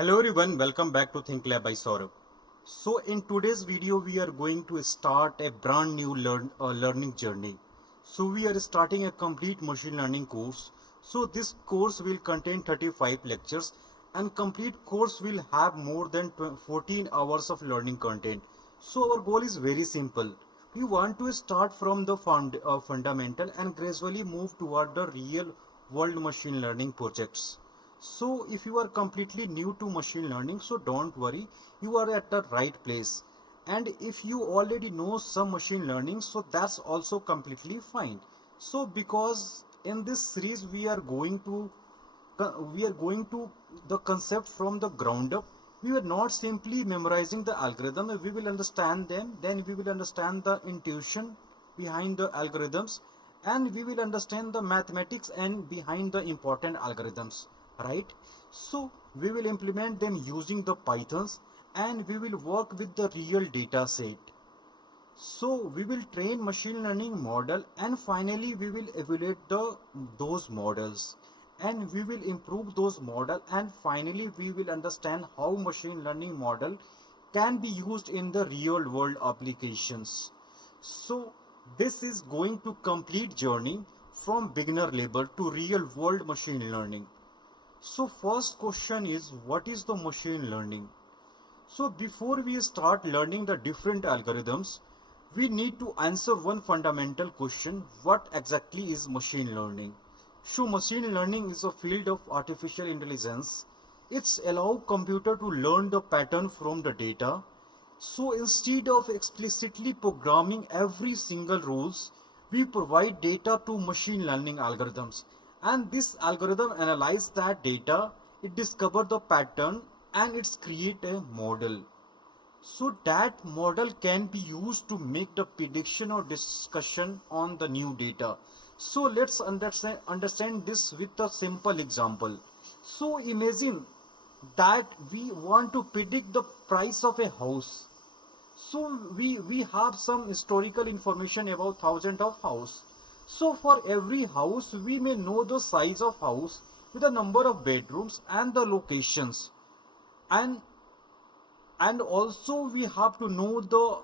Hello everyone, welcome back to ThinkLab by Saurabh. So in today's video we are going to start a brand new learning journey. So we are starting a complete machine learning course. So this course will contain 35 lectures and complete course will have more than 14 hours of learning content. So our goal is very simple. We want to start from the fundamental and gradually move toward the real world machine learning projects. So if you are completely new to machine learning, so don't worry, you are at the right place. And if you already know some machine learning, so that's also completely fine. So because in this series we are going to the concept from the ground up. We are not simply memorizing the algorithm, we will understand them, then we will understand the intuition behind the algorithms, and we will understand the mathematics and behind the important algorithms, right? So we will implement them using the pythons, and we will work with the real data set. So we will train machine learning model, and finally we will evaluate those models, and we will improve those model, and finally we will understand how machine learning model can be used in the real world applications. So this is going to complete journey from beginner level to real world machine learning. So first question is, what is the machine learning? So before we start learning the different algorithms, we need to answer one fundamental question: what exactly is machine learning? So machine learning is a field of artificial intelligence. It's allow computer to learn the pattern from the data. So instead of explicitly programming every single rules, we provide data to machine learning algorithms. And this algorithm analyze that data, it discover the pattern, and it's create a model. So that model can be used to make the prediction or discussion on the new data. So let's understand this with a simple example. So imagine that we want to predict the price of a house. So we have some historical information about thousands of house. So for every house we may know the size of house with the number of bedrooms and the locations, and also we have to know the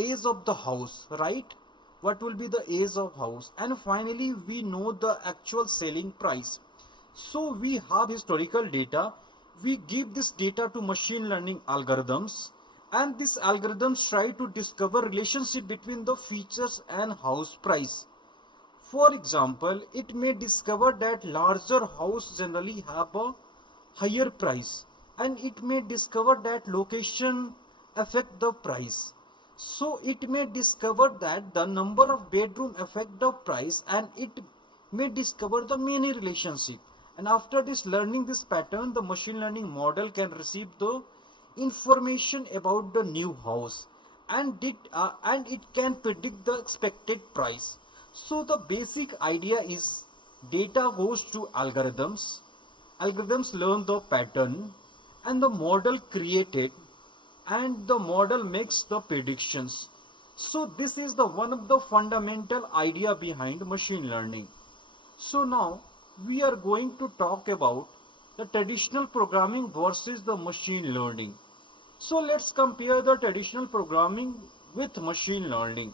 age of the house, right? What will be the age of house, and finally we know the actual selling price. So we have historical data. We give this data to machine learning algorithms, and these algorithms try to discover relationship between the features and house price. For example, it may discover that larger house generally have a higher price, and it may discover that location affect the price. So it may discover that the number of bedroom affect the price, and it may discover the many relationship. And after this learning this pattern, the machine learning model can receive the information about the new house, and it can predict the expected price. So the basic idea is, data goes to algorithms learn the pattern, and the model created, and the model makes the predictions. So this is the one of the fundamental idea behind machine learning. So now we are going to talk about the traditional programming versus the machine learning. So let's compare the traditional programming with machine learning.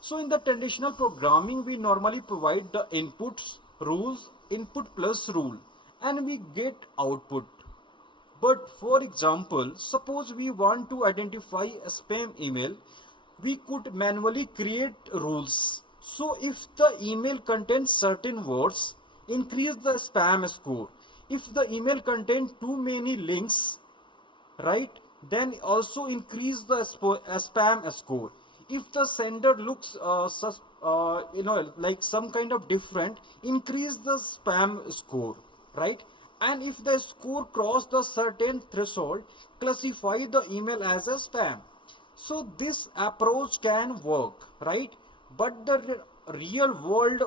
So in the traditional programming, we normally provide the inputs, rules, input plus rule, and we get output. But for example, suppose we want to identify a spam email, we could manually create rules. So if the email contains certain words, increase the spam score. If the email contains too many links, right, then also increase the spam score. If the sender looks like some kind of different, increase the spam score, right? And if the score cross the certain threshold, classify the email as a spam. So this approach can work, right? But the real world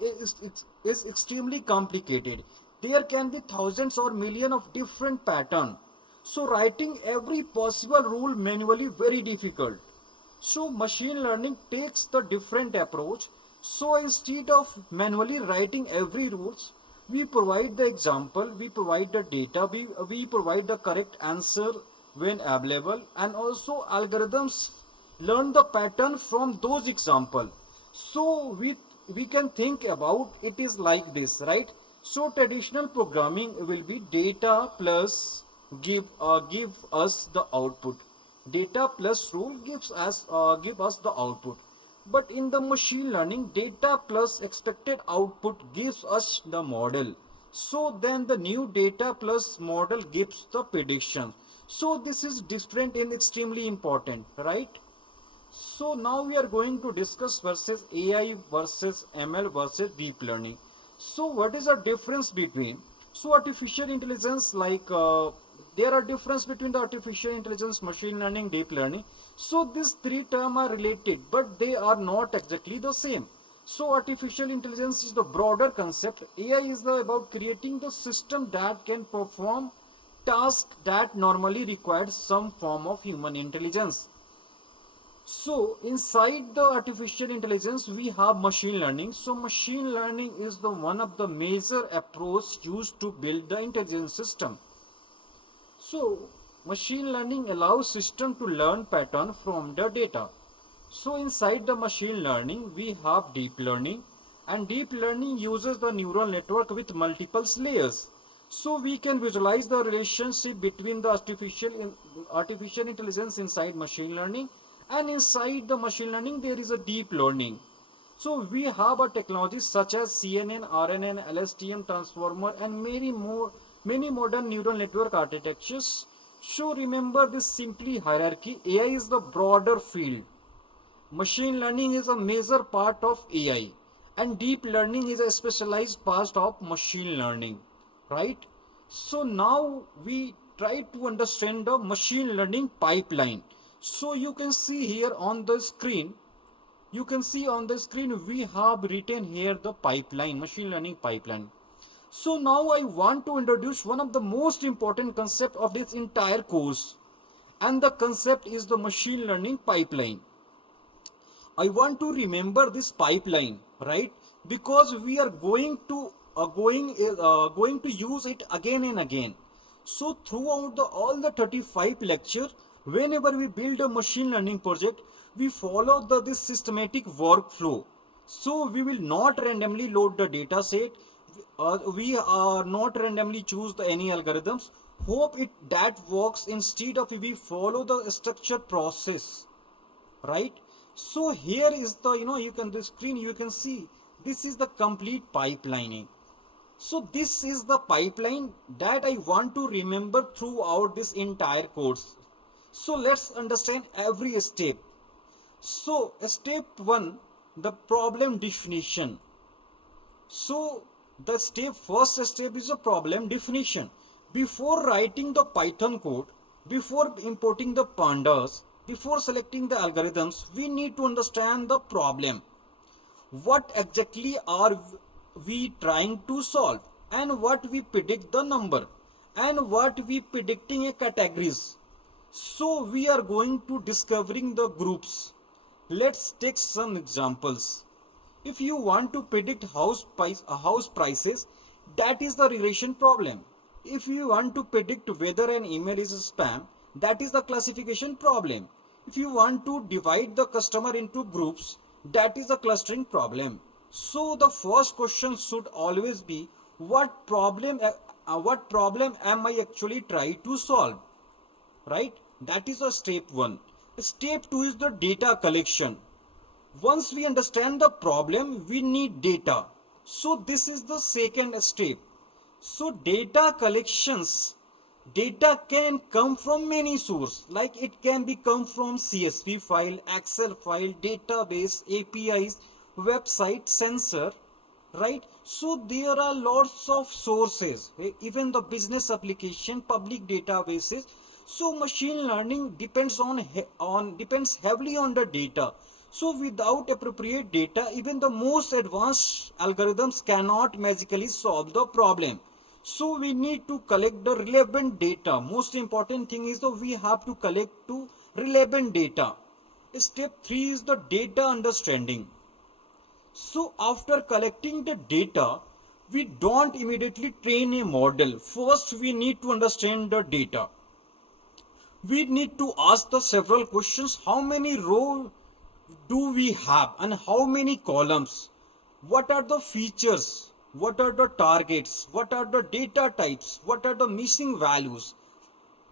is extremely complicated. There can be thousands or millions of different patterns. So writing every possible rule manually very difficult. So machine learning takes the different approach. So instead of manually writing every rules, We provide the example, we provide the data, we provide the correct answer when available, and also algorithms learn the pattern from those example. So we can think about it is like this, right? So traditional programming will be data plus give us the output. Data plus rule give us the output. But in the machine learning, data plus expected output gives us the model. So then the new data plus model gives the prediction. So this is different and extremely important, right? So now we are going to discuss versus AI versus ML versus deep learning. So what is the difference between? So artificial intelligence, there are difference between the artificial intelligence, machine learning, deep learning. So these three terms are related, but they are not exactly the same. So artificial intelligence is the broader concept. AI is about creating the system that can perform tasks that normally require some form of human intelligence. So inside the artificial intelligence, we have machine learning. So machine learning is the one of the major approach used to build the intelligence system. So machine learning allows system to learn pattern from the data. So inside the machine learning, we have deep learning, and deep learning uses the neural network with multiple layers. So we can visualize the relationship between the artificial intelligence inside machine learning, and inside the machine learning there is a deep learning. So we have a technologies such as CNN, RNN, LSTM transformer, and many modern neural network architectures. So remember this simply hierarchy. AI is the broader field. Machine learning is a major part of AI, and deep learning is a specialized part of machine learning, right? So now we try to understand the machine learning pipeline. So you can see here on the screen, we have written here the pipeline, machine learning pipeline. So now I want to introduce one of the most important concept of this entire course, and the concept is the machine learning pipeline. I want to remember this pipeline, right? Because we are going to use it again and again. So throughout all the 35 lecture, whenever we build a machine learning project, we follow this systematic workflow. So we will not randomly load the data set. We are not randomly choose any algorithms. Hope it that works. Instead of we follow the structured process, right? So here is the, the screen, you can see this is the complete pipelining. So this is the pipeline that I want to remember throughout this entire course. So let's understand every step. So step 1, the problem definition. So the first step is a problem definition. Before writing the Python code, before importing the pandas, before selecting the algorithms, we need to understand the problem. What exactly are we trying to solve, and what we predict the number, and what we predicting a categories. So we are going to discovering the groups. Let's take some examples. If you want to predict house prices, that is the regression problem. If you want to predict whether an email is spam, that is the classification problem. If you want to divide the customer into groups, that is the clustering problem. So the first question should always be, what problem am I actually trying to solve, right? That is a step 1. Step 2 is the data collection. Once we understand the problem, we need data. So this is the second step. So data collections, data can come from many sources, like it can be come from CSV file, Excel file, database, APIs, website, sensor, right? So there are lots of sources, even the business application, public databases. So machine learning depends heavily on the data. So without appropriate data, even the most advanced algorithms cannot magically solve the problem. So we need to collect the relevant data. Most important thing is that we have to collect relevant data. Step 3 is the data understanding. So after collecting the data, we don't immediately train a model. First, we need to understand the data. We need to ask the several questions. How many rows do we have and how many columns? What are the features? What are the targets? What are the data types? What are the missing values?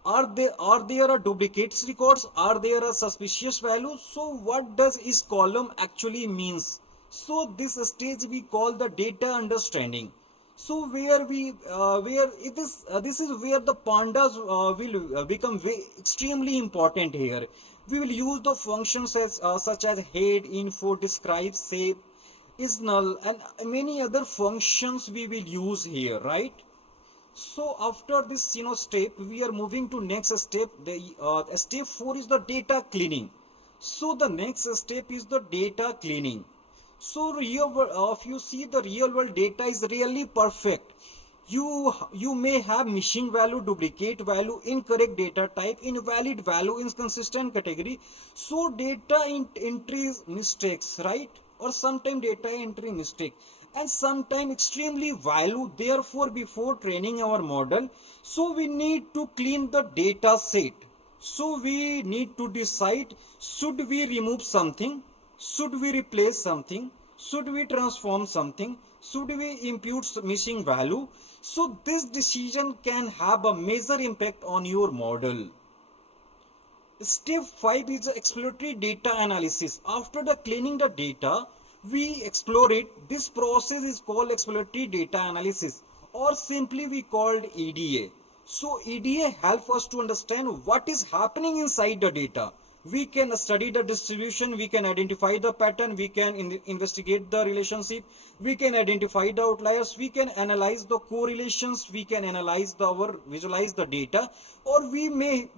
Are there a duplicates records? Are there a suspicious values? So what does each column actually means? So this stage we call the data understanding. So where it is this is where the pandas will become extremely important here. We will use the functions such as head, info, describe, save, is null, and many other functions we will use here, right? So after this step, we are moving to next step. The step 4 is the data cleaning. So the next step is the data cleaning. So if you see, the real world data is really perfect. You may have missing value, duplicate value, incorrect data type, invalid value, inconsistent category. So data entries mistakes, right? Or sometimes data entry mistake, and sometimes extremely value. Therefore, before training our model, so we need to clean the data set. So we need to decide, should we remove something, should we replace something, should we transform something, should we impute missing value. So this decision can have a major impact on your model. Step 5 is the exploratory data analysis. After the cleaning the data, we explore it. This process is called exploratory data analysis, or simply we called EDA. So EDA helps us to understand what is happening inside the data. We can study the distribution, we can identify the pattern, we can investigate the relationship, we can identify the outliers, we can analyze the correlations, we can analyze visualize the data, or we may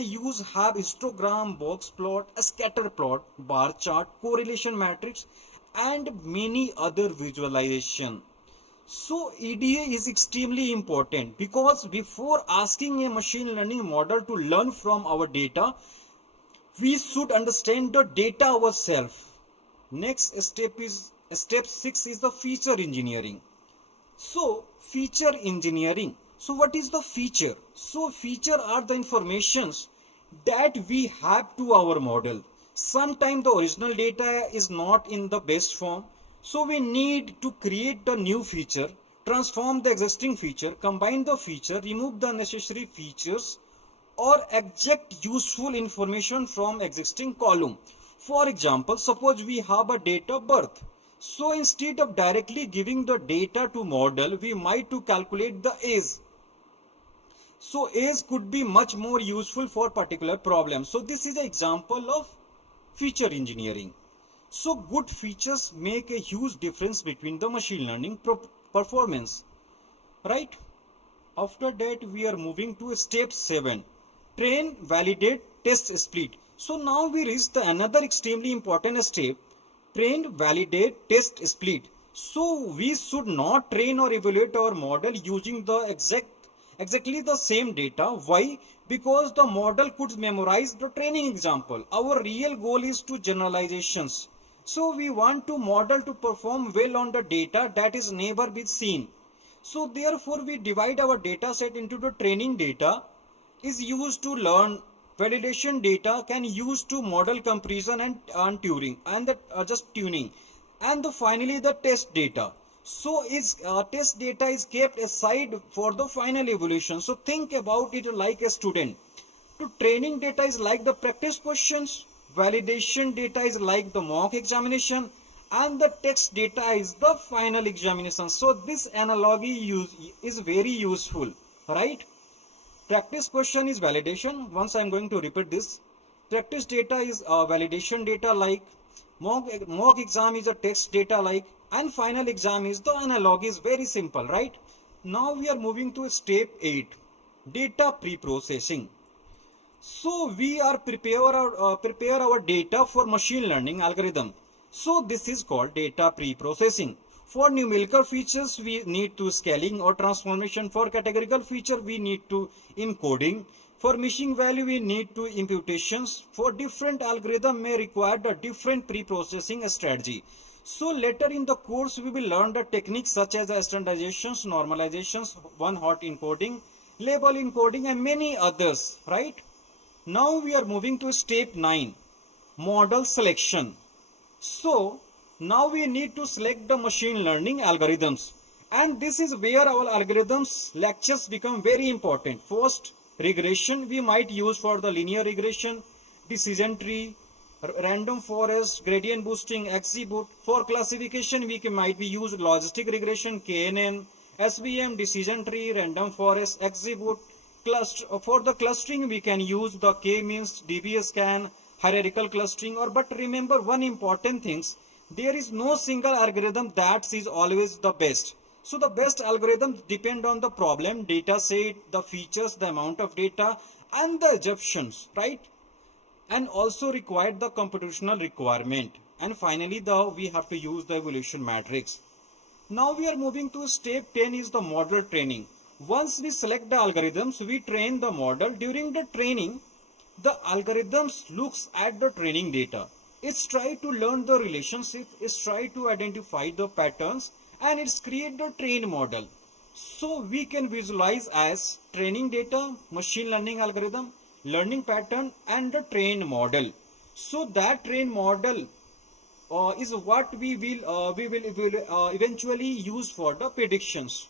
use have histogram, box plot, a scatter plot, bar chart, correlation matrix, and many other visualization. So EDA is extremely important, because before asking a machine learning model to learn from our data, we should understand the data ourselves. Next step is step 6 is the feature engineering. So feature engineering. So what is the feature? So feature are the informations that we have to our model. Sometimes the original data is not in the best form. So we need to create the new feature, transform the existing feature, combine the feature, remove the unnecessary features, or extract useful information from existing column. For example, suppose we have a date of birth. So instead of directly giving the data to model, we might to calculate the age. So age could be much more useful for particular problem. So this is an example of feature engineering. So good features make a huge difference between the machine learning performance, right? After that, we are moving to step 7. Train, validate, test, split. So now we reach the another extremely important step. Train, validate, test, split. So we should not train or evaluate our model using the exactly the same data. Why? Because the model could memorize the training example. Our real goal is to generalizations. So we want to model to perform well on the data that is never been seen. So therefore we divide our data set into the training data is used to learn, validation data can use to model comparison and tuning, and just tuning, and finally the test data. So test data is kept aside for the final evaluation. So think about it like a student. To training data is like the practice questions, validation data is like the mock examination, and the text data is the final examination. So this analogy is very useful, right? Practice question is validation. Once I am going to repeat this. Practice data is validation data like, mock exam is a text data like, and final exam is the analogy. Is very simple, right? Now we are moving to step 8, data pre-processing. So we are prepare our data for machine learning algorithm. So this is called data pre-processing. For numerical features, we need to scaling or transformation. For categorical feature, we need to encoding. For missing value, we need to imputations. For different algorithm may require a different pre-processing strategy. So later in the course, we will learn the techniques such as standardizations, normalizations, one-hot encoding, label encoding, and many others, right? Now we are moving to step 9, model selection. So now we need to select the machine learning algorithms. And this is where our algorithms lectures become very important. First, regression we might use for the linear regression, decision tree, random forest, gradient boosting, XGBoost. For classification, we might be use logistic regression, KNN, SVM, decision tree, random forest, XGBoost. For the clustering, we can use the k-means, DBScan, hierarchical clustering. But remember one important things: there is no single algorithm that is always the best. So the best algorithms depend on the problem, data set, the features, the amount of data, and the assumptions, right? And also required the computational requirement. And finally, we have to use the evolution matrix. Now we are moving to step 10 is the model training. Once we select the algorithms, we train the model. During the training, the algorithms looks at the training data. It's try to learn the relationship, it's try to identify the patterns, and it's create the trained model. So we can visualize as training data, machine learning algorithm, learning pattern, and the trained model. So that trained model is what we will eventually use for the predictions.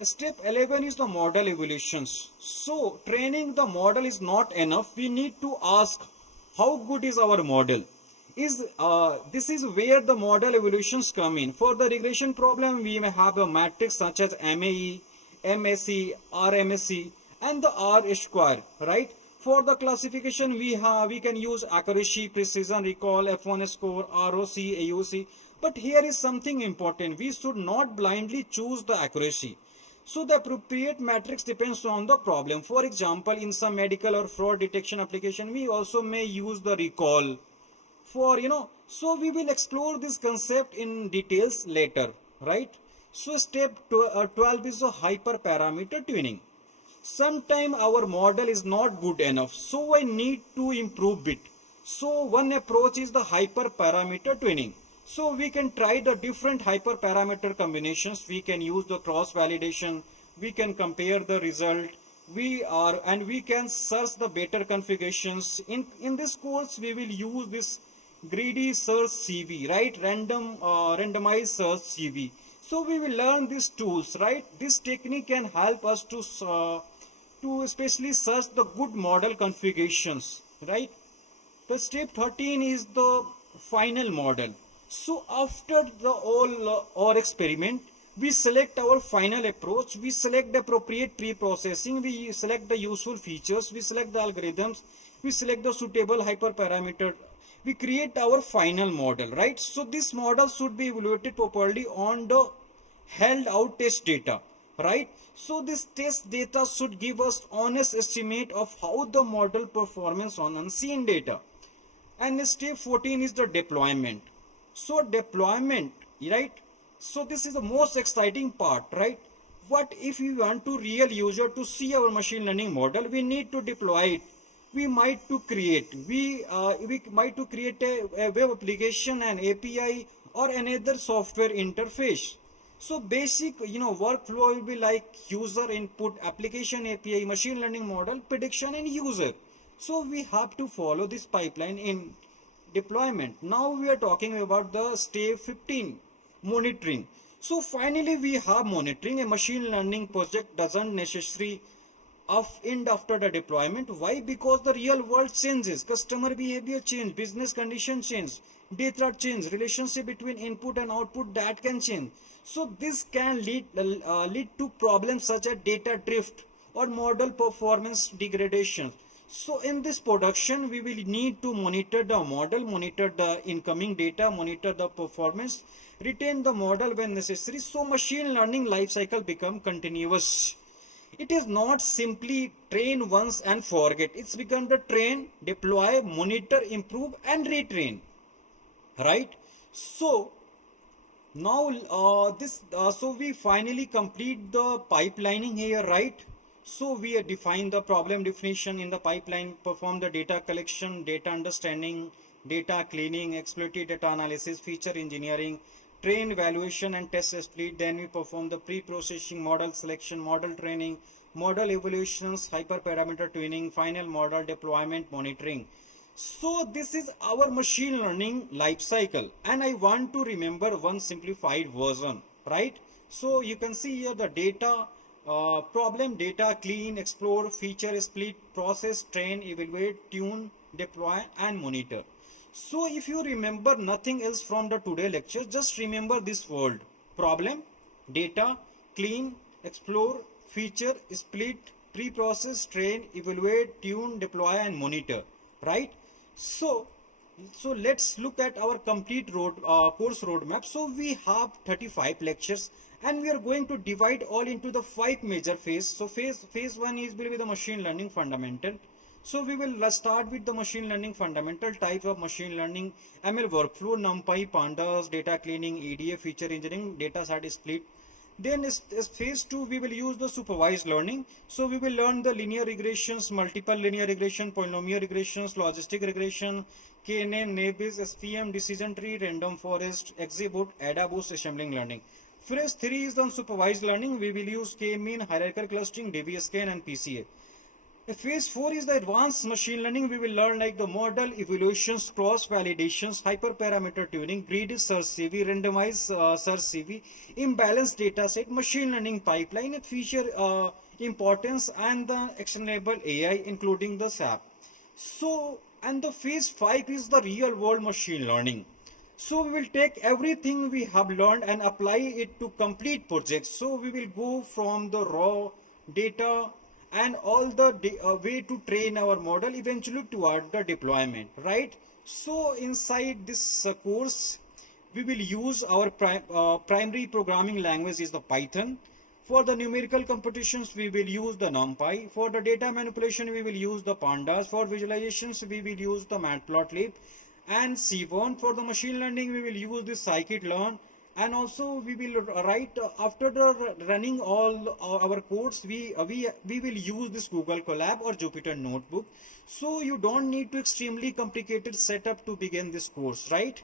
Step 11 is the model evaluations. So training the model is not enough. We need to ask how good is our model. This is where the model evaluations come in. For the regression problem, we may have a matrix such as MAE, MSE, RMSE, and the R square, right? For the classification, we can use accuracy, precision, recall, F1 score, ROC, AUC. But here is something important: we should not blindly choose the accuracy. So the appropriate matrix depends on the problem. For example, in some medical or fraud detection application, we also may use the recall. So we will explore this concept in details later, right? So step 12 is the hyperparameter tuning. Sometime our model is not good enough, so I need to improve it. So one approach is the hyperparameter tuning. So we can try the different hyperparameter combinations. We can use the cross validation, we can compare the result, we can search the better configurations. In this course, we will use this greedy search CV, right? Randomized search CV. So we will learn these tools, right? This technique can help us to especially search the good model configurations, right? The step 13 is the final model. So after the all or experiment, we select our final approach, we select the appropriate pre-processing, we select the useful features, we select the algorithms, we select the suitable hyperparameter, we create our final model, right? So this model should be evaluated properly on the held out test data, right? So this test data should give us honest estimate of how the model performance on unseen data. And step 14 is the deployment. So deployment, right? So this is the most exciting part, right? What if we want to real user to see our machine learning model? We need to deploy it. We might to create a web application, an API, or another software interface. So basic workflow will be like user input, application API, machine learning model, prediction, and user. So we have to follow this pipeline in deployment. Now we are talking about the step 15, monitoring. So finally we have monitoring. A machine learning project doesn't necessarily end after the deployment. Why? Because the real world changes, customer behavior change, business condition change, data change, relationship between input and output that can change. So this can lead to problems such as data drift or model performance degradation. So in this production, we will need to monitor the model, monitor the incoming data, monitor the performance, retain the model when necessary. So machine learning lifecycle become continuous. It is not simply train once and forget. It's become the train, deploy, monitor, improve, and retrain. Right? So now so we finally complete the pipelining here, right? So we define the problem definition in the pipeline, perform the data collection, data understanding, data cleaning, exploratory data analysis, feature engineering, train evaluation and test split. Then we perform the pre-processing, model selection, model training, model evaluations, hyperparameter tuning, final model deployment, monitoring. So this is our machine learning life cycle, and I want to remember one simplified version, right? So you can see here the data, problem, data, clean, explore, feature, split, process, train, evaluate, tune, deploy and monitor. So if you remember nothing else from the today lecture, just remember this word: problem, data, clean, explore, feature, split, pre-process, train, evaluate, tune, deploy and monitor, right? So let's look at our complete course roadmap. So we have 35 lectures, and we are going to divide all into the 5 major phases. So phase 1 is will be the machine learning fundamental. So we will start with the machine learning fundamental types of machine learning: ML workflow, NumPy, Pandas, data cleaning, EDA, feature engineering, data set split. Then as phase 2, we will use the supervised learning. So we will learn the linear regressions, multiple linear regression, polynomial regressions, logistic regression, KNN, Nebis, SPM, decision tree, random forest, XGBoost, AdaBoost, assembling learning. Phase 3 is the supervised learning. We will use K-mean, hierarchical clustering, DBSCAN and PCA. Phase 4 is the advanced machine learning. We will learn like the model evaluations, cross validations, hyperparameter tuning, greedy search CV, randomized search CV, imbalanced data set, machine learning pipeline, feature importance and the actionable AI including the SAP. So, and the phase 5 is the real world machine learning. So we will take everything we have learned and apply it to complete projects. So we will go from the raw data and all the way to train our model eventually toward the deployment, right? So inside this course we will use our primary programming language is the Python. For the numerical computations we will use the NumPy. For the data manipulation we will use the Pandas. For visualizations we will use the Matplotlib and Seaborn. For the machine learning we will use this scikit-learn. And also we will write after the running all our codes, we will use this Google Colab or Jupyter Notebook. So you don't need to extremely complicated setup to begin this course, right?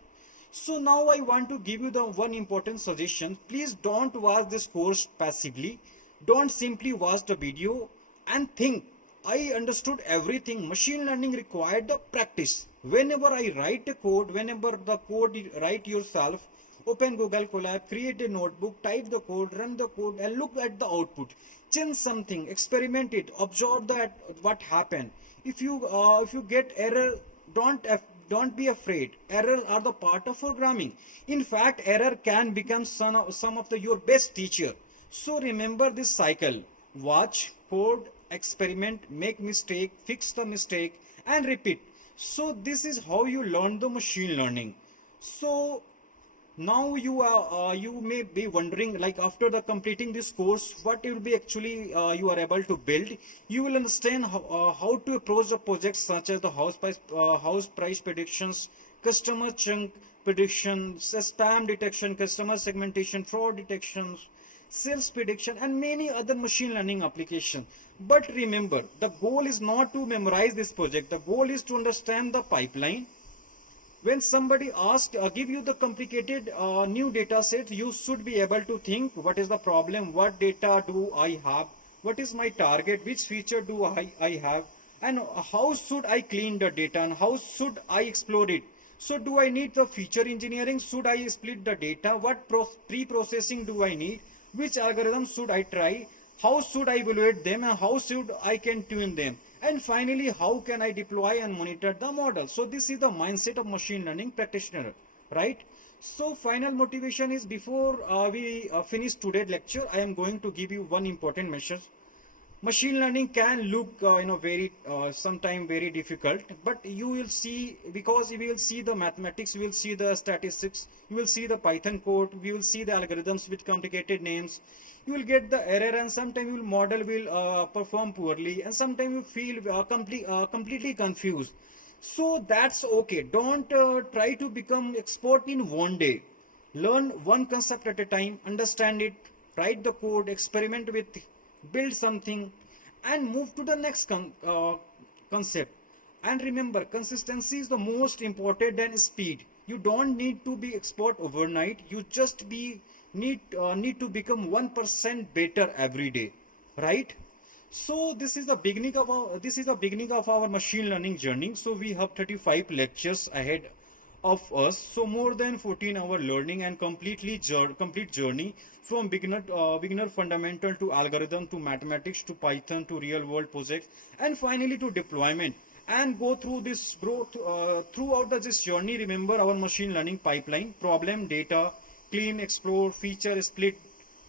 So now I want to give you the one important suggestion. Please don't watch this course passively. Don't simply watch the video and think, I understood everything. Machine learning required the practice. Whenever I write a code, whenever the code you write yourself, open Google Colab, create a notebook, type the code, run the code and look at the output. Change something, experiment it, observe that what happened. If you get error, don't be afraid. Errors are the part of programming. In fact, error can become some of your best teacher. So remember this cycle: watch, code, experiment, make mistake, fix the mistake and repeat. So this is how you learn the machine learning. So now you may be wondering, like after the completing this course, what will be actually you are able to build. You will understand how to approach the projects such as the house price predictions, customer churn predictions, spam detection, customer segmentation, fraud detections, sales prediction and many other machine learning applications. But remember, the goal is not to memorize this project. The goal is to understand the pipeline. When somebody asks give you the complicated new data set, you should be able to think, what is the problem, what data do I have, what is my target, which feature do I have, and how should I clean the data and how should I explore it. So do I need the feature engineering, should I split the data, what pre-processing do I need, which algorithms should I try, how should I evaluate them and how should I can tune them. And finally, how can I deploy and monitor the model? So this is the mindset of machine learning practitioner, right? So final motivation is, before we finish today's lecture, I am going to give you one important message. Machine learning can look very sometime very difficult, but you will see, because we will see the mathematics, we will see the statistics, you will see the Python code, we will see the algorithms with complicated names, you will get the error, and sometimes your model will perform poorly, and sometimes you feel completely confused. So that's okay. Don't try to become expert in one day. Learn one concept at a time, understand it, write the code, experiment with, build something and move to the next concept. And remember, consistency is the most important than speed. You don't need to be expert overnight. You just need to become 1% better every day, right? So this is the beginning of our machine learning journey. So we have 35 lectures ahead of us. So more than 14-hour learning and complete journey from beginner fundamental to algorithm to mathematics to Python to real world projects and finally to deployment. And go through this growth throughout this journey. Remember our machine learning pipeline: problem, data, clean, explore, feature, split,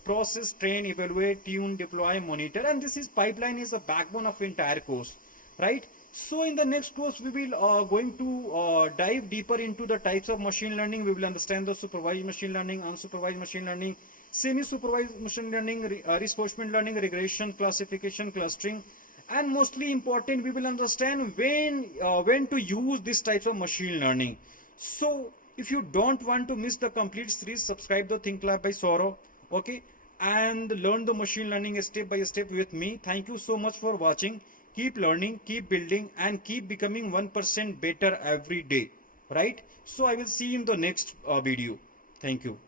process, train, evaluate, tune, deploy, monitor. And this is pipeline is the backbone of entire course, right? So in the next course we will going to dive deeper into the types of machine learning. We will understand the supervised machine learning, unsupervised machine learning, semi-supervised machine learning, reinforcement learning, regression, classification, clustering, and mostly important, we will understand when to use these types of machine learning. So if you don't want to miss the complete series, subscribe the ThinkLab by Saurabh, okay, and learn the machine learning step by step with me. Thank you so much for watching. Keep learning, keep building, and keep becoming 1% better every day, right? So I will see you in the next video. Thank you.